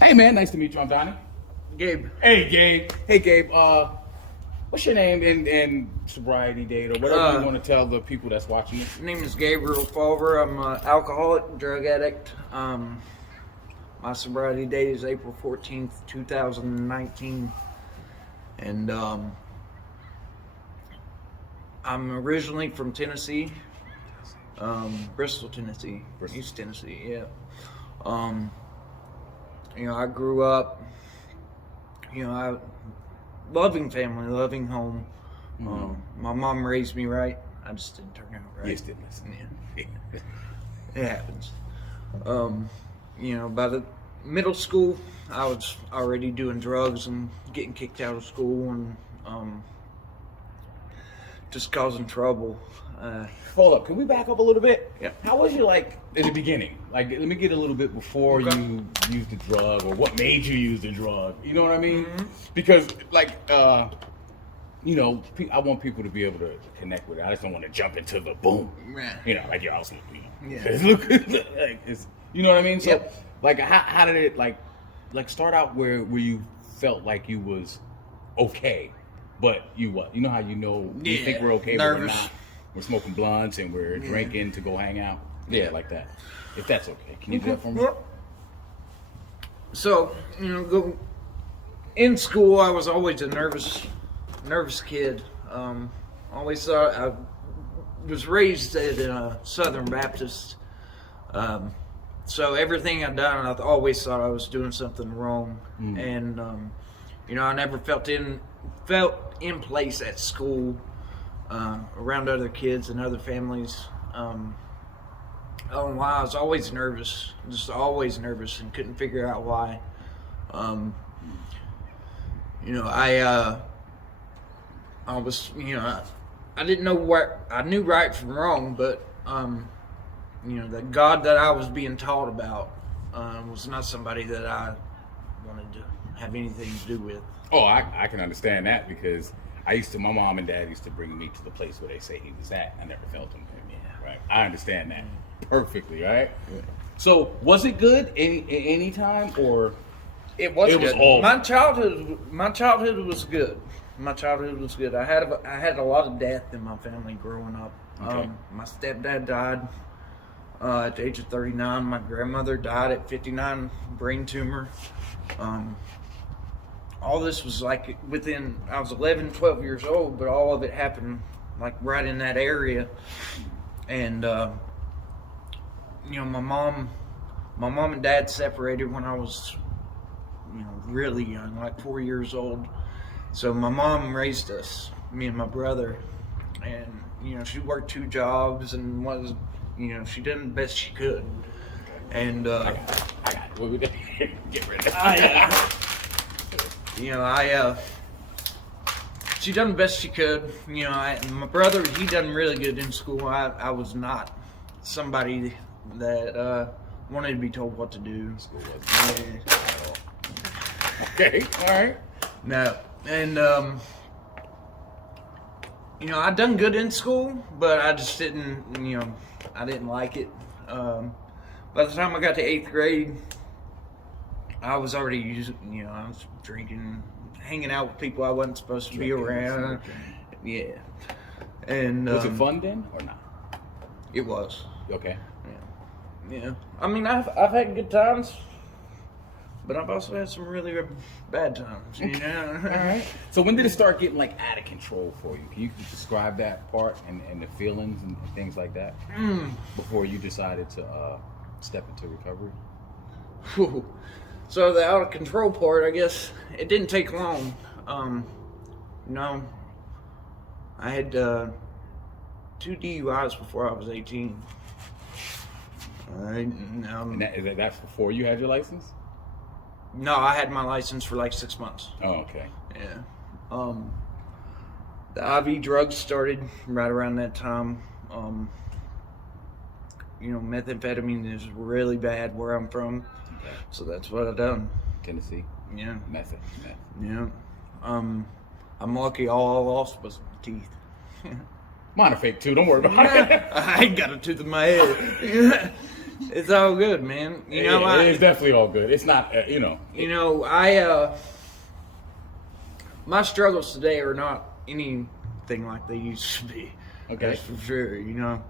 Hey man, nice to meet you. I'm Donnie. Gabe. Hey Gabe. Hey Gabe. What's your name and sobriety date or whatever you want to tell the people that's watching you? My name is Gabriel Fulver. I'm an alcoholic, drug addict. My sobriety date is April 14th, 2019. And I'm originally from Tennessee. Bristol, Tennessee. East Tennessee, yeah. I grew up, loving family, loving home. My mom raised me right. I just didn't turn out right. You just didn't listen. Yeah. It happens. By the middle school, I was already doing drugs and getting kicked out of school and just causing trouble. Hold up, can we back up a little bit? Yeah. How was you like in the beginning? Like, let me get a little bit before you used the drug, or what made you use the drug. You know what I mean? Mm-hmm. Because, like, I want people to be able to connect with it. I just don't want to jump into the boom. Yeah. Like you're also, Yeah. You know what I mean? So, Yep. like, how did it like start out where you felt like you was okay, but you know how we think we're okay, nervous. but we're not. We're smoking blunts and we're drinking to go hang out. Yeah, like that. If that's okay. Can you do that for me? So, in school, I was always a nervous kid. Always thought I was raised at a Southern Baptist. So everything I'd done, I always thought I was doing something wrong. And, I never felt in place at school. Around other kids and other families. I don't know why. I was always nervous, just always nervous, and couldn't figure out why. I was, I didn't know what I knew right from wrong, but the God that I was being taught about was not somebody that I wanted to have anything to do with. Oh, I can understand that because my mom and dad used to bring me to the place where they say he was at. I never felt him there. Yeah. Right. I understand that perfectly, right? Yeah. So was it good any time or it was good. All my childhood was good. My childhood was good. I had a lot of death in my family growing up. Okay. My stepdad died at the age of 39. My grandmother died at 59, brain tumor. All this was like I was 11, 12 years old, but all of it happened like right in that area. And, my mom and dad separated when I was, really young, like 4 years old. So my mom raised us, me and my brother. And, she worked 2 jobs and was, she did the best she could. And, I got it. What we did? Get rid of it. She done the best she could. My brother, he done really good in school. I was not somebody that wanted to be told what to do. School wasn't. Okay, all right. No, and I done good in school, but I just didn't. I didn't like it. By the time I got to 8th grade, I was already using, I was drinking, hanging out with people I wasn't supposed to be around. Yeah. And was it fun then or not? It was. Okay. Yeah. I mean, I've had good times, but I've also had some really bad times. All right. So when did it start getting like out of control for you? Can you describe that part and the feelings and things like that before you decided to step into recovery? Whew. So the out of control part, I guess, it didn't take long. I had 2 DUIs before I was 18. And that's before you had your license? No, I had my license for like 6 months. Oh, okay. Yeah. The IV drugs started right around that time. Methamphetamine is really bad where I'm from. Okay. So that's what I done. Tennessee? Yeah. Meth. Yeah. I'm lucky all I lost was teeth. Mine are fake too, don't worry about it. I ain't got a tooth in my head. It's all good, man. You know, yeah, it's definitely all good. It's not, you know. You know, my struggles today are not anything like they used to be. Okay. That's for sure. You know,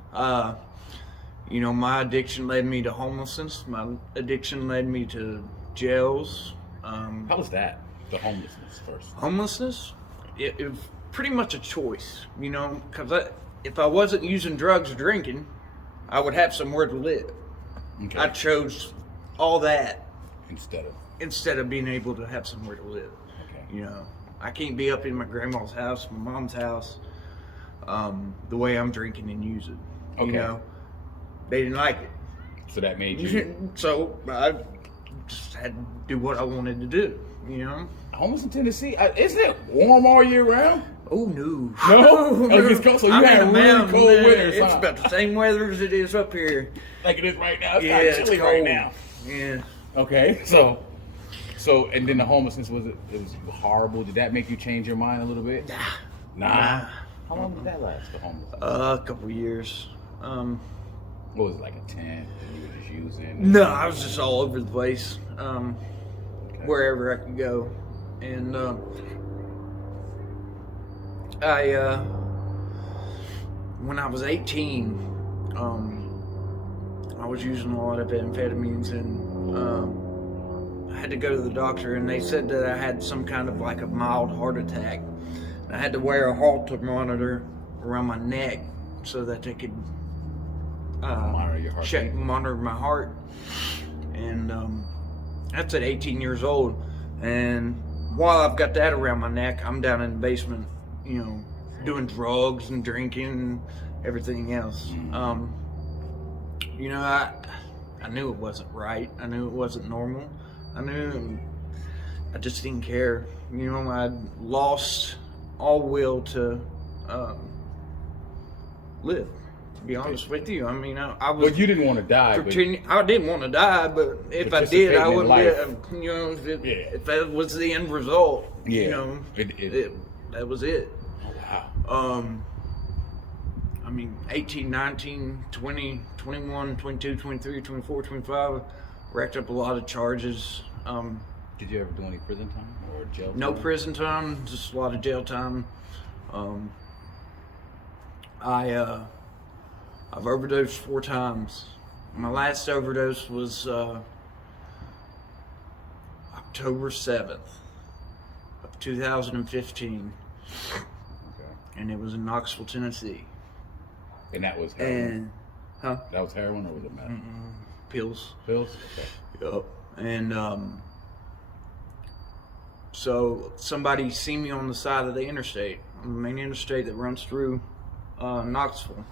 my addiction led me to homelessness. My addiction led me to jails. How was that? The homelessness first. Homelessness? It was pretty much a choice, you know, because if I wasn't using drugs or drinking, I would have somewhere to live. Okay. I chose all that Instead of being able to have somewhere to live. okay. You know, I can't be up in my grandma's house, my mom's house, the way I'm drinking and using. Okay. You know, they didn't like it. So that made you So I just had to do what I wanted to do. You know. homeless in Tennessee. Isn't it warm all year round? Oh no! No, it's cold. So you had in the really mountains, cold man. winters. It's Huh? about the same weather as it is up here. Like it is right now. It's Yeah, kind of it's chilly cold right now. Yeah. Okay, so and then the homelessness it was horrible. Did that make you change your mind a little bit? Nah. How long did that last? The homelessness? A couple years. What was it, like a tent? And you were just using? No, I was just all over the place, wherever I could go, and when I was 18, I was using a lot of amphetamines, and I had to go to the doctor, and they said that I had some kind of like a mild heart attack. I had to wear a Holter monitor around my neck so that they could Monitor your heart. monitor my heart. And that's at 18 years old. And while I've got that around my neck, I'm down in the basement, you know, doing drugs and drinking and everything else. You know, I knew it wasn't right. I knew it wasn't normal. I just didn't care. You know, I'd lost all will to live. To be honest with you, I mean, I was. But you didn't want to die. I didn't want to die, but if I did, I wouldn't be. You know, if that was the end result, yeah, you know, that was it. Oh, wow. I mean, 18, 19, 20, 21, 22, 23, 24, 25, racked up a lot of charges. Did you ever do any prison time or jail time? No prison time, just a lot of jail time. I've overdosed 4 times. My last overdose was October 7th of 2015. Okay. And it was in Knoxville, Tennessee. And that was heroin? Huh? That was heroin or was it meth? Pills. Pills? Okay. Yep. And so somebody seen me on the side of the interstate, on the main interstate that runs through Knoxville.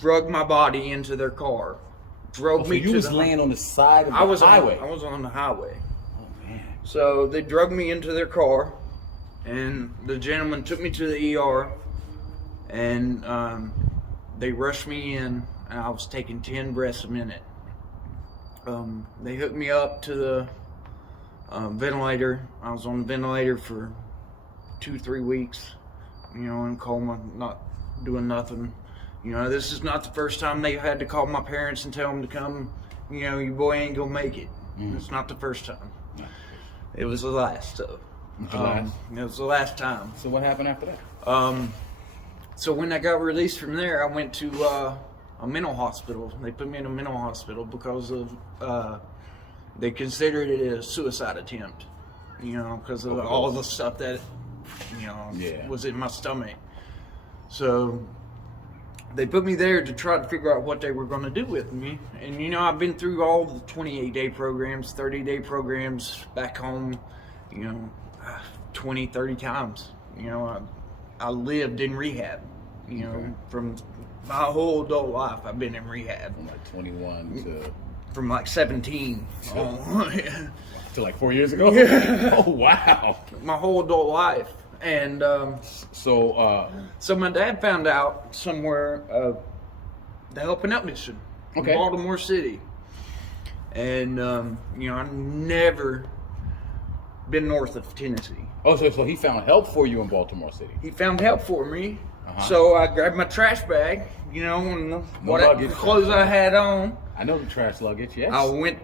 Drugged my body into their car. Drove me to you was laying on the side of the highway? I was on the highway. Oh, man. So they drugged me into their car, and the gentleman took me to the ER, and they rushed me in, and I was taking 10 breaths a minute. They hooked me up to the ventilator. I was on the ventilator for 2-3 weeks, you know, in coma, not doing nothing. You know, this is not the first time they've had to call my parents and tell them to come, you know, your boy ain't gonna make it. It's not the first time. No. It was the last, though. It was the last time. So what happened after that? So when I got released from there, I went to a mental hospital. They put me in a mental hospital because of, they considered it a suicide attempt, you know, because of all the stuff that, you know, was in my stomach. So they put me there to try to figure out what they were going to do with me. And, you know, I've been through all the 28-day programs, 30-day programs back home, you know, 20, 30 times. You know, I lived in rehab, you know, from my whole adult life. I've been in rehab. From like 21 to... From like 17. To like 4 years ago? Oh, wow. My whole adult life. And so my dad found out somewhere the Helping Out Mission in Baltimore City. And, you know, I've never been north of Tennessee. Oh, so he found help for you in Baltimore City? He found help for me, So I grabbed my trash bag, you know, and what clothes I had on. I know the trash luggage, yes. We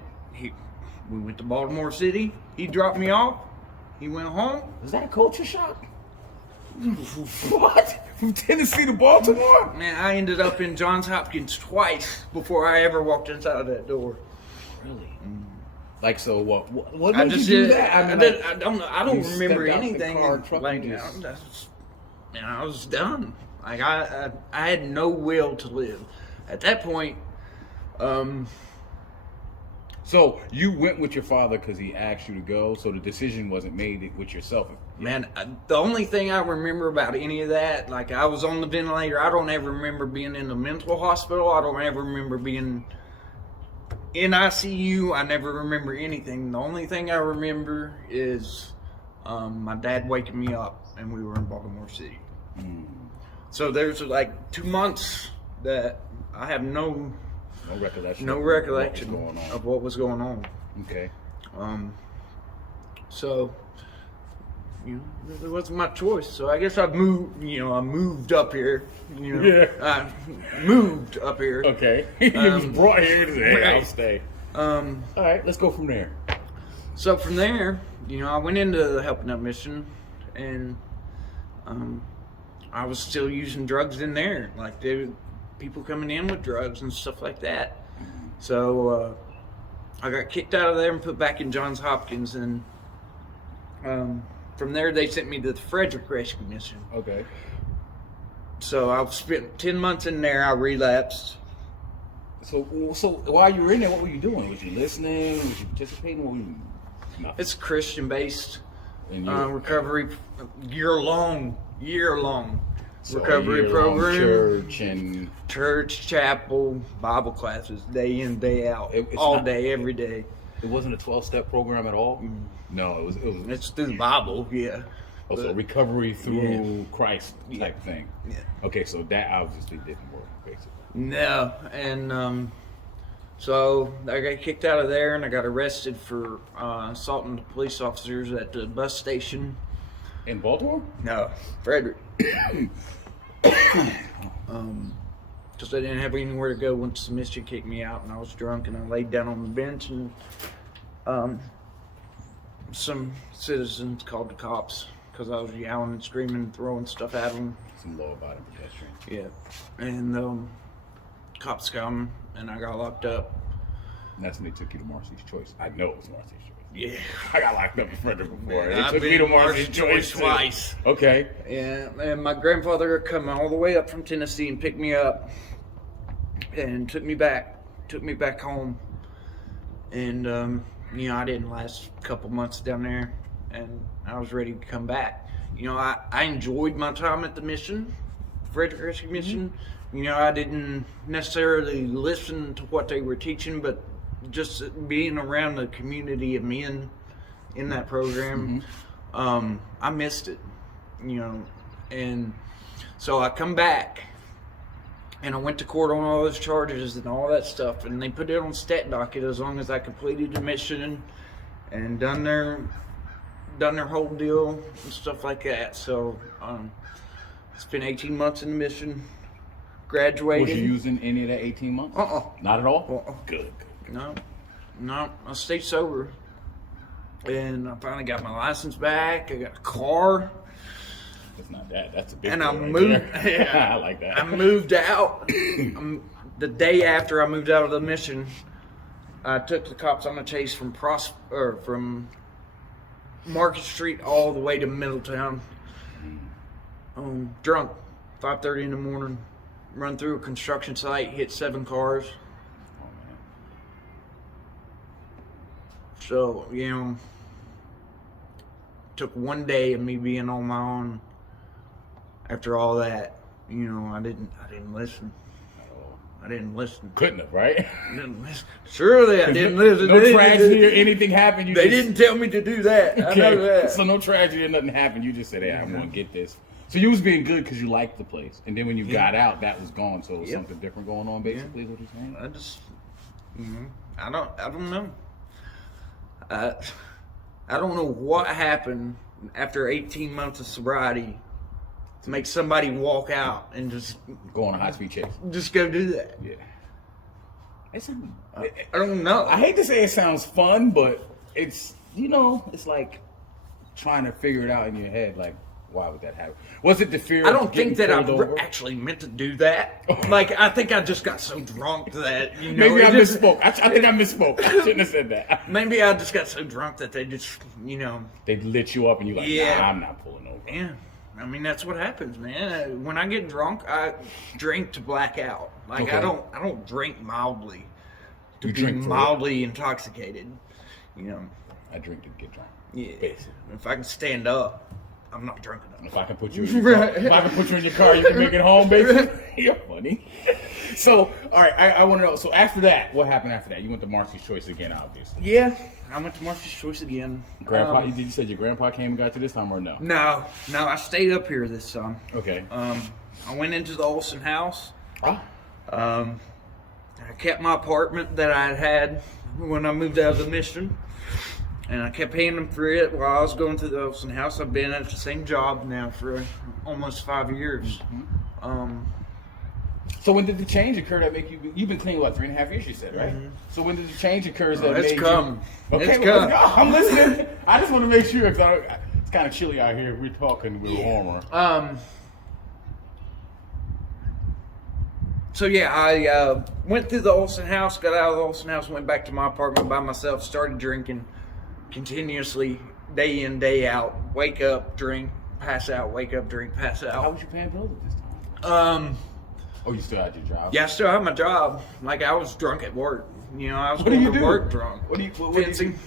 went to Baltimore City. He dropped me off. He went home. Is that a culture shock? What? From Tennessee to Baltimore? Man, I ended up in Johns Hopkins twice before I ever walked inside that door. Really? Like, so what made you do that? I don't know. I don't remember anything. I was done. Like I had no will to live at that point. So you went with your father because he asked you to go. So the decision wasn't made with yourself. Man, the only thing I remember about any of that, like I was on the ventilator. I don't ever remember being in the mental hospital. I don't ever remember being in ICU. I never remember anything. The only thing I remember is my dad waking me up, and we were in Baltimore City. So there's like 2 months that I have no recollection of what was going on. Okay. So, you know, it wasn't my choice. So I guess I moved up here. You know, yeah. I moved up here. Okay. You was brought here to say, hey, I'll stay. All right, let's go from there. So from there, you know, I went into the helping up mission, and I was still using drugs in there. Like there were people coming in with drugs and stuff like that. So I got kicked out of there and put back in Johns Hopkins, and from there they sent me to the Frederick Rescue Mission. Okay. So I spent 10 months in there. I relapsed. So while you were in there, what were you doing? Was you listening? Was you participating? What were you? Nothing. It's Christian-based recovery, year-long recovery program. Church, chapel, Bible classes, day in, day out, day, every day. It wasn't a 12-step program at all? No, it was. It's through the Bible, yeah. Also, recovery through Christ type thing. Yeah. Okay, so that obviously didn't work, basically. No, and so I got kicked out of there, and I got arrested for assaulting the police officers at the bus station. In Baltimore? No, Frederick. Because I didn't have anywhere to go once the mission kicked me out, and I was drunk, and I laid down on the bench, and some citizens called the cops because I was yelling and screaming and throwing stuff at them. Some law-abiding pedestrian. Yeah, and cops come, and I got locked up. And that's when they took you to Marcy's Choice. I know it was Marcy's Choice. Yeah. I got locked up in Frederick before. Man, they took me to Marcy's Choice twice. Okay. Yeah, and my grandfather come all the way up from Tennessee and picked me up and took me back home. And, you know, I didn't last a couple months down there, and I was ready to come back. You know, I enjoyed my time at the mission, Frederick Rescue Mission. You know, I didn't necessarily listen to what they were teaching, but just being around the community of men in that program, I missed it, you know. And so I come back, and I went to court on all those charges and all that stuff, and they put it on stat docket as long as I completed the mission and done their whole deal and stuff like that. So spent 18 months in the mission, graduated. Was you using any of that 18 months? Not at all? Good. No, I stayed sober, and I finally got my license back. I got a car. It's not that. That's a big and deal. I moved. Yeah, I like that. I moved out. The day after I moved out of the mission, I took the cops on a chase from Market Street all the way to Middletown. Drunk, 5:30 in the morning. Run through a construction site, hit 7 cars. So, you know, took one day of me being on my own. After all that, you know, I didn't listen. I didn't listen. Couldn't have, right? I didn't listen. Surely I didn't listen. No tragedy or anything happened. They didn't tell me to do that. Okay. I know that. So no tragedy or nothing happened. You just said, hey, I'm going to get this. So you was being good because you liked the place. And then when you got out, that was gone. So it was something different going on, basically, is what you're saying? I just, I don't know. I don't know what happened after 18 months of sobriety to make somebody walk out and just Go on a high-speed chase. just go do that. Yeah. I don't know. I hate to say it sounds fun, but it's, it's like trying to figure it out in your head. Like, why would that happen? Was it the fear I of don't think that getting I pulled over? actually meant to do that. Like, I think I just got so drunk that, Maybe I it just- misspoke. I think I misspoke. I shouldn't have said that. Maybe I just got so drunk that they just, They lit you up and you're like, Yeah. nah, I'm not pulling over. yeah. I mean, that's what happens, man. When I get drunk, I drink to black out. Like, Okay. I don't drink mildly to You be drink for mildly intoxicated. I drink to get drunk. Yeah. Basically. If I can stand up, I'm not drunk enough. If I can put you in your car, if I can put you in your car, you can make it home, baby. You're funny. So, all right, I want to know. So after that, what happened after that? You went to Marcy's Choice again, obviously. Yeah, I went to Marcy's Choice again. Grandpa, did you say your grandpa came and got you this time or no? No, I stayed up here this time. Okay. I went into the Olsen house. Ah. I kept my apartment that I had when I moved out of the mission, and I kept paying them for it while I was going to the Olsen house. I've been at the same job now for almost 5 years. So when did the change occur that make you've been clean, what, 3.5 years, you said, right? So when did the change occur that It's made come. you... Okay, It's well, come. let's go. I'm listening. I just want to make sure, because it's kind of chilly out here. We're talking, we're warmer. So yeah, I went through the Olsen house, got out of the Olsen house, went back to my apartment by myself, started drinking continuously, day in, day out. Wake up, drink, pass out, wake up, drink, pass How out. was you paying bills at this time? Oh, you still had your job? Yeah, I still have my job. Like, I was drunk at work. I was What do going you to do? work drunk. What do you do? Fencing.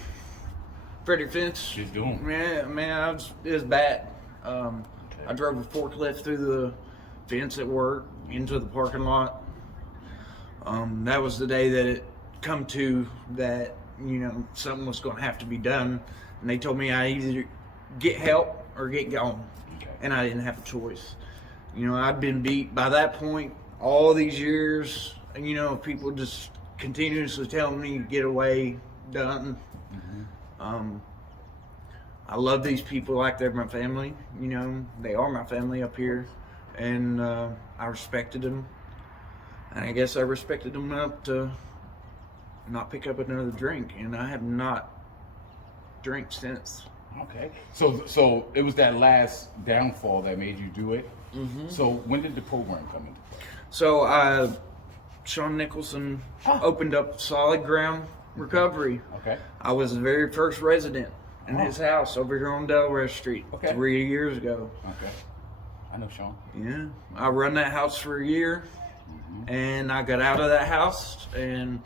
Freddie Fence. Just doing. Man, it was bad. I drove a forklift through the fence at work into the parking lot. That was the day that it come to that, something was going to have to be done. And they told me I either get help or get gone. Okay. And I didn't have a choice. I'd been beat by that point all these years. People just continuously telling me, get away, done. I love these people like they're my family. They are my family up here. And I respected them. And I guess I respected them enough to not pick up another drink. And I have not drank since. Okay. So it was that last downfall that made you do it? So when did the program come into play? So Sean Nicholson opened up Solid Ground Recovery. Okay. I was the very first resident in his house over here on Delaware Street 3 years ago. Okay. I know Sean. Yeah. I run that house for a year, and I got out of that house and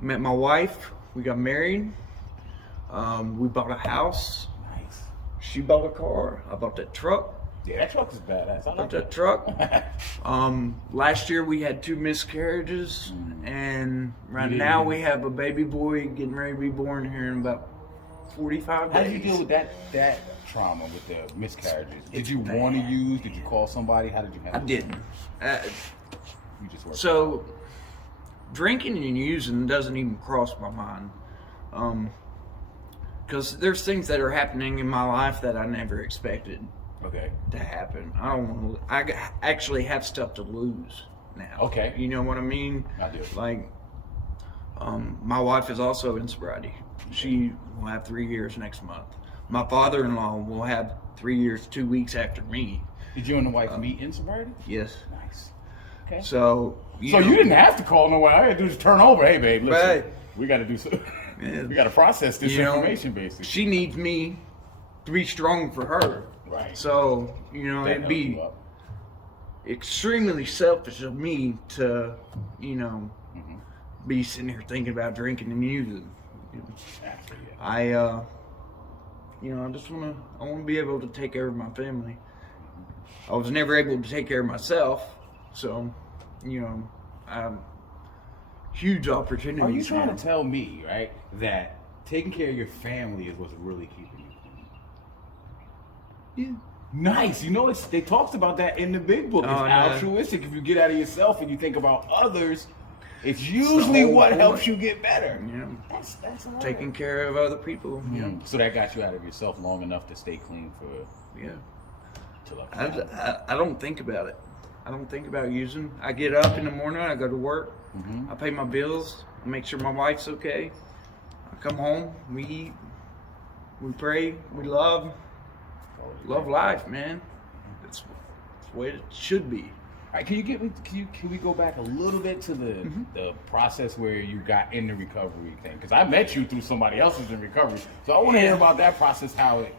met my wife. We got married. We bought a house. Nice. She bought a car. I bought that truck. Yeah, that truck is badass. I Bought like that truck. Last year we had 2 miscarriages, and right now we have a baby boy getting ready to be born here in about 45 days. How did you deal with that trauma with the miscarriages? Did you want to use? Did you call somebody? How did you handle I it? didn't. You just worked. So, drinking and using doesn't even cross my mind. Because there's things that are happening in my life that I never expected Okay. to happen. I actually have stuff to lose now. Okay. You know what I mean? I do. Like, my wife is also in sobriety. She will have 3 years next month. My father-in-law will have 3 years, 2 weeks after me. Did you and the wife meet in sobriety? Yes. Nice. Okay. So, You didn't have to call no one. All you had to do is turn over. Hey, babe, listen. Right. We got to do something. Yeah. We got to process this information, basically. She needs me to be strong for her. Right. So, That it'd helped be you up. extremely selfish of me to, be sitting here thinking about drinking and using. Absolutely, yeah. I just want to be able to take care of my family. I was never able to take care of myself, so, huge opportunity. Are you trying to tell me, right, that taking care of your family is what's really keeping you clean? Yeah. Nice. They talked about that in the big book. It's Oh, no. altruistic. If you get out of yourself and you think about others, it's usually what point. helps you get better. Yeah. That's hilarious. Taking care of other people. So that got you out of yourself long enough to stay clean for. Yeah. I don't think about it. I don't think about using. I get up in the morning, I go to work, I pay my bills, I make sure my wife's okay. I come home, we eat, we pray, we love life, man. It's the way it should be. All right, can we go back a little bit to the process where you got in the recovery thing? Because I met you through somebody else's in recovery, so I want to hear about that process, how it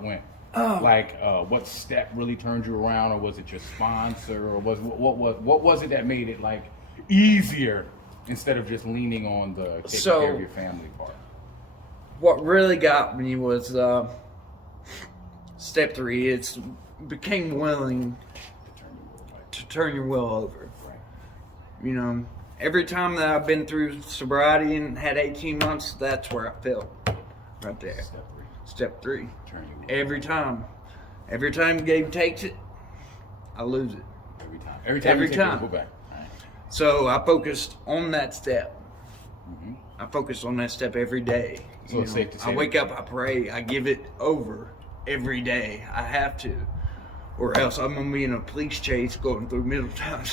went. What step really turned you around, or was it your sponsor, or what was it that made it like easier instead of just leaning on the taking care of your family part? What really got me was step 3. It's became willing to turn your will over. Right. You know, every time that I've been through sobriety and had 18 months, that's where I felt. Right there. Step 3. Turn your will Every time. Every time Gabe takes it, I lose it. Every time. You take it, go back. All right. So I focused on that step. I focus on that step every day. So it's safe to say I wake up, I pray, I give it over every day. I have to. Or else I'm going to be in a police chase going through Middletown.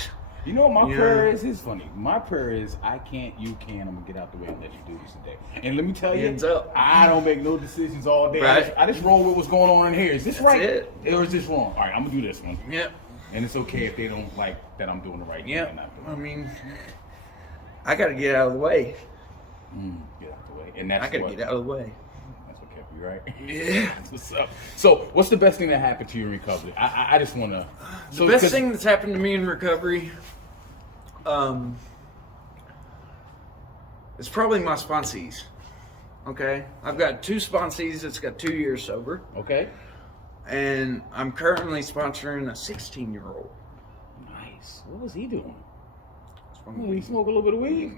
You know what my prayer is? It's funny. My prayer is, I can't, you can. I'm going to get out the way and let you do this today. And let me tell you, Hands up. I don't make no decisions all day. Right. I just roll with what's going on in here. Is this That's right? it. Or is this wrong? All right, I'm going to do this one. Yep. And it's okay if they don't like that I'm doing the right thing. Yep. Or I mean, I got to get out of the way. get out the way. And that's I got to get out of the way. That's what kept you right. Yeah. That's what's up. So, what's the best thing that happened to you in recovery? I just want to. The best thing that's happened to me in recovery, it's probably my sponsees. Okay, I've got 2 sponsees that's got 2 years sober. Okay. And I'm currently sponsoring a 16-year-old. Nice. What was he doing? He He smoke a little bit of weed.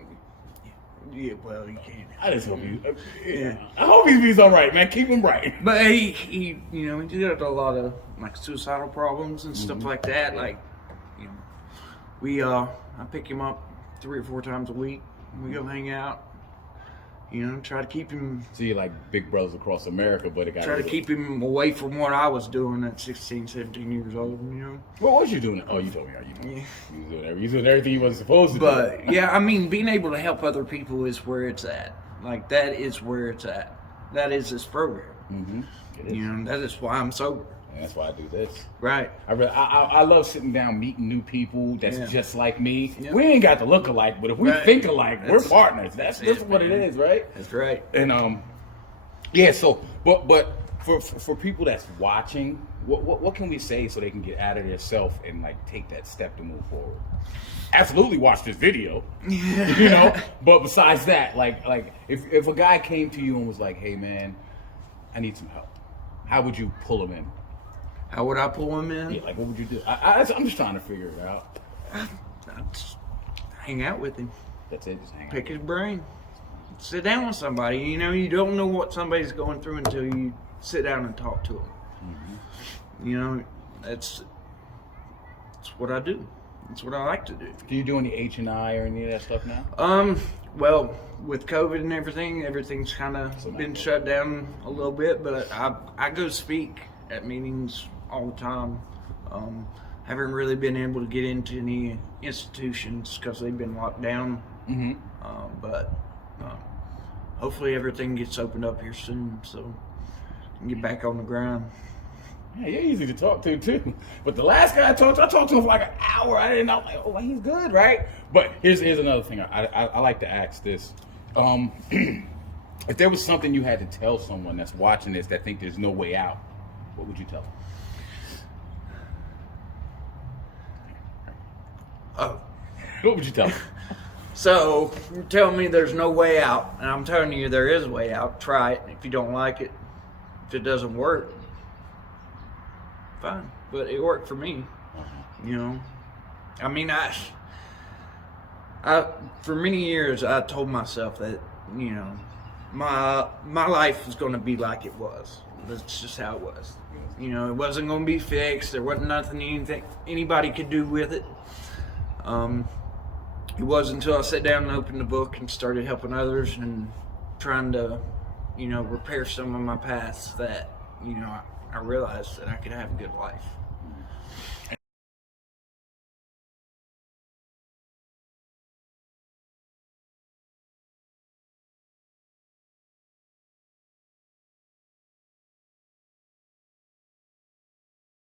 Yeah, well, you can't. I just hope I hope he's all right, man. Keep him bright. But he did a lot of like suicidal problems and stuff like that. Like, I pick him up 3 or 4 times a week. We go hang out. Try to keep him. So you're like big brothers across America, but it got. Try to keep him away from what I was doing at 16, 17 years old. What was you doing? Oh, you told me. Yeah. You was doing everything you wasn't supposed to do. But yeah, I mean, being able to help other people is where it's at. Like, that is where it's at. That is this program. That is why I'm sober. And that's why I do this. Right. I love sitting down, meeting new people that's just like me. Yeah. We ain't got to look alike, but if we think alike, we're partners. That's what it is, right? That's right. And yeah. So, but for people that's watching, what can we say so they can get out of their self and like take that step to move forward? Absolutely, watch this video. But besides that, like if a guy came to you and was like, "Hey, man, I need some help," how would you pull him in? How would I pull him in? Yeah, like what would you do? I'm just trying to figure it out. I'd just hang out with him. That's it, just hang out. Pick his brain. Sit down with somebody. You don't know what somebody's going through until you sit down and talk to them. That's what I do. That's what I like to do. Do you do any H&I or any of that stuff now? Well, with COVID and everything's kind of been shut down a little bit, but I go speak at meetings all the time. Haven't really been able to get into any institutions because they've been locked down. But hopefully everything gets opened up here soon, so I can get back on the grind. Yeah, you're easy to talk to too. But the last guy I talked to him for like an hour. I didn't know, like, oh, he's good, right? But here's another thing. I like to ask this. If there was something you had to tell someone that's watching this that think there's no way out, what would you tell them? What would you tell them? So, you're telling me there's no way out, and I'm telling you there is a way out. Try it. If you don't like it, if it doesn't work, fine. But it worked for me. I mean, I for many years I told myself that my life was going to be like it was. That's just how it was. It wasn't going to be fixed. There wasn't anything anybody could do with it. It wasn't until I sat down and opened the book and started helping others and trying to, repair some of my past that, I realized that I could have a good life.